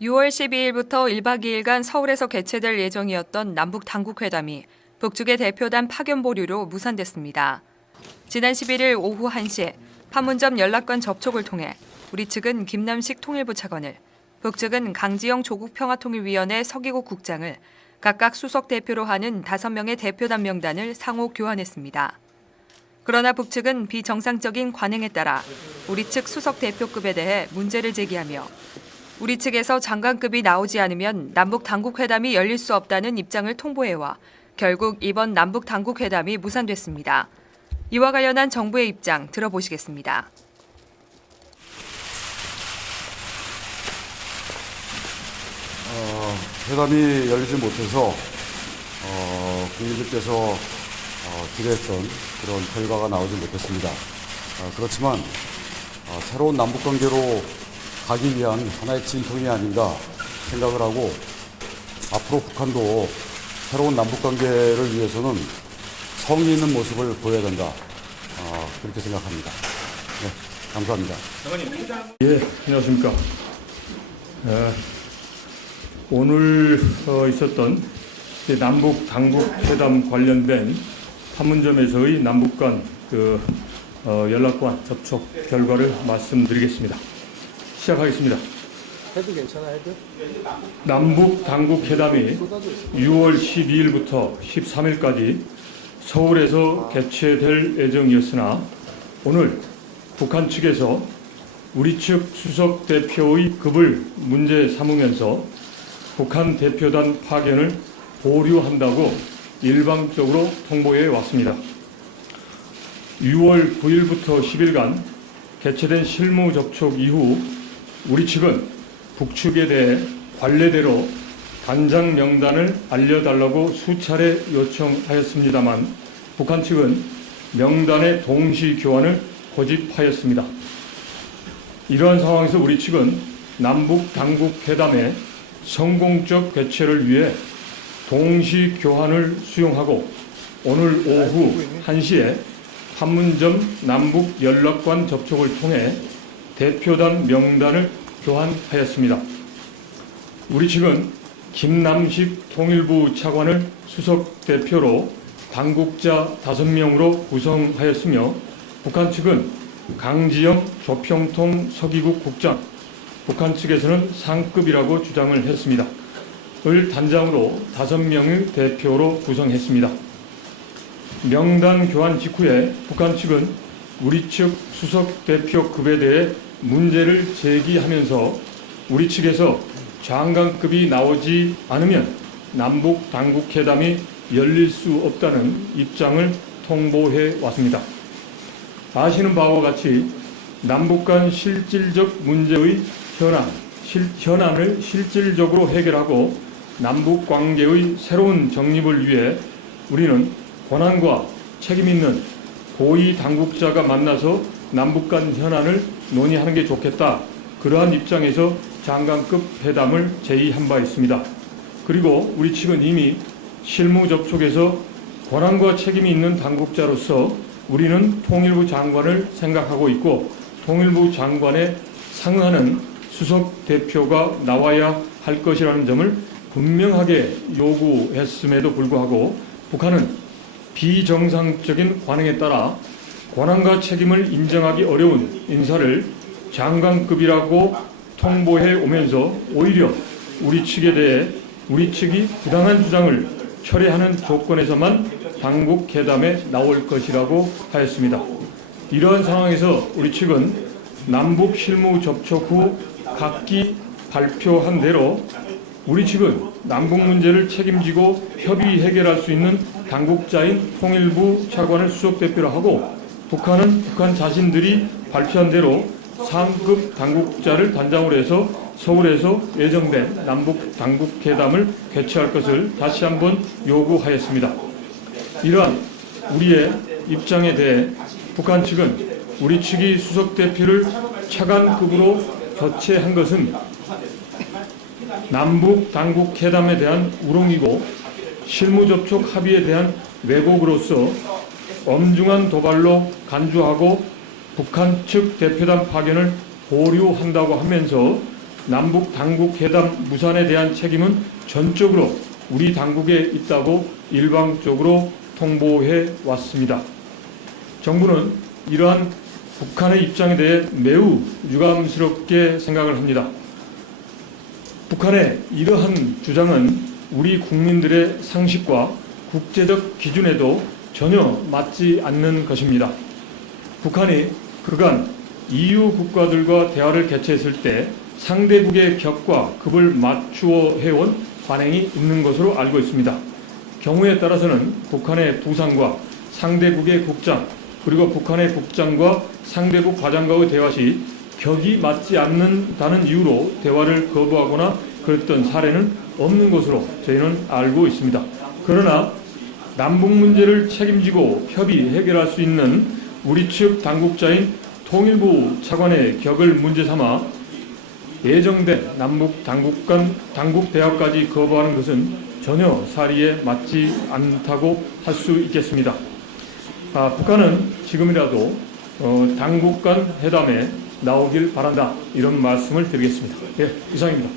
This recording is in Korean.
6월 12일부터 1박 2일간 서울에서 개최될 예정이었던 남북 당국회담이 북측의 대표단 파견 보류로 무산됐습니다. 지난 11일 오후 1시 판문점 연락관 접촉을 통해 우리 측은 김남식 통일부 차관을, 북측은 강지영 조국평화통일위원회 서기국 국장을 각각 수석 대표로 하는 5명의 대표단 명단을 상호 교환했습니다. 그러나 북측은 비정상적인 관행에 따라 우리 측 수석 대표급에 대해 문제를 제기하며 우리 측에서 장관급이 나오지 않으면 남북 당국 회담이 열릴 수 없다는 입장을 통보해와 결국 이번 남북 당국 회담이 무산됐습니다. 이와 관련한 정부의 입장 들어보시겠습니다. 어, 회담이 열리지 못해서 어, 국민들께서 어, 기대했던 그런 결과가 나오지 못했습니다. 어, 그렇지만 어, 새로운 남북 관계로 가기 위한 하나의 진통이 아닌가 생각을 하고 앞으로 북한도 새로운 남북 관계를 위해서는 성의 있는 모습을 보여야 된다. 어, 그렇게 생각합니다. 네, 감사합니다. 예, 안녕하십니까. 어, 오늘 어, 있었던 남북 당국 회담 관련된 판문점에서의 남북 간 그, 어, 연락관 접촉 결과를 말씀드리겠습니다. 시작하겠습니다. 해도 괜찮아 해도? 남북 당국 회담이 6월 12일부터 13일까지 서울에서 개최될 예정이었으나 오늘 북한 측에서 우리 측 수석 대표의 급을 문제 삼으면서 북한 대표단 파견을 보류한다고 일방적으로 통보해 왔습니다. 6월 9일부터 10일간 개최된 실무 접촉 이후 우리 측은 북측에 대해 관례대로 단장 명단을 알려달라고 수차례 요청하였습니다만 북한 측은 명단의 동시 교환을 고집하였습니다. 이러한 상황에서 우리 측은 남북 당국 회담의 성공적 개최를 위해 동시 교환을 수용하고 오늘 오후 1시에 판문점 남북 연락관 접촉을 통해 대표단 명단을 교환하였습니다. 우리 측은 김남식 통일부 차관을 수석 대표로 당국자 5명으로 구성하였으며 북한 측은 강지영 조평통 서기국 국장, 북한 측에서는 상급이라고 주장을 했습니다. 을 단장으로 5명의 대표로 구성했습니다. 명단 교환 직후에 북한 측은 우리 측 수석 대표급에 대해 문제를 제기하면서 우리 측에서 장관급이 나오지 않으면 남북 당국 회담이 열릴 수 없다는 입장을 통보해 왔습니다. 아시는 바와 같이 남북 간 실질적 문제의 현안, 실, 현안을 실질적으로 해결하고 남북 관계의 새로운 정립을 위해 우리는 권한과 책임 있는 고위 당국자가 만나서 남북 간 현안을 논의하는 게 좋겠다. 그러한 입장에서 장관급 회담을 제의한 바 있습니다. 그리고 우리 측은 이미 실무 접촉에서 권한과 책임이 있는 당국자로서 우리는 통일부 장관을 생각하고 있고 통일부 장관에 상응하는 수석 대표가 나와야 할 것이라는 점을 분명하게 요구했음에도 불구하고 북한은 비정상적인 관행에 따라 권한과 책임을 인정하기 어려운 인사를 장관급이라고 통보해 오면서 오히려 우리 측에 대해 우리 측이 부당한 주장을 철회하는 조건에서만 당국 회담에 나올 것이라고 하였습니다. 이러한 상황에서 우리 측은 남북 실무 접촉 후 각기 발표한 대로 우리 측은 남북 문제를 책임지고 협의 해결할 수 있는 당국자인 통일부 차관을 수석 대표로 하고 북한은 북한 자신들이 발표한 대로 상급 당국자를 단장으로 해서 서울에서 예정된 남북 당국 회담을 개최할 것을 다시 한번 요구하였습니다. 이러한 우리의 입장에 대해 북한 측은 우리 측이 수석 대표를 차관급으로 교체한 것은 남북 당국 회담에 대한 우롱이고 실무 접촉 합의에 대한 왜곡으로서 엄중한 도발로 간주하고 북한 측 대표단 파견을 보류한다고 하면서 남북 당국 회담 무산에 대한 책임은 전적으로 우리 당국에 있다고 일방적으로 통보해 왔습니다. 정부는 이러한 북한의 입장에 대해 매우 유감스럽게 생각을 합니다. 북한의 이러한 주장은 우리 국민들의 상식과 국제적 기준에도 전혀 맞지 않는 것입니다. 북한이 그간 EU 국가들과 대화를 개최했을 때 상대국의 격과 급을 맞추어 해온 관행이 있는 것으로 알고 있습니다. 경우에 따라서는 북한의 부상과 상대국의 국장 그리고 북한의 국장과 상대국 과장과의 대화 시 격이 맞지 않는다는 이유로 대화를 거부하거나 그랬던 사례는 없는 것으로 저희는 알고 있습니다. 그러나 남북 문제를 책임지고 협의 해결할 수 있는 우리 측 당국자인 통일부 차관의 격을 문제 삼아 예정된 남북 당국 간 당국 대화까지 거부하는 것은 전혀 사리에 맞지 않다고 할 수 있겠습니다. 아, 북한은 지금이라도 어, 당국 간 회담에 나오길 바란다 이런 말씀을 드리겠습니다. 예, 이상입니다.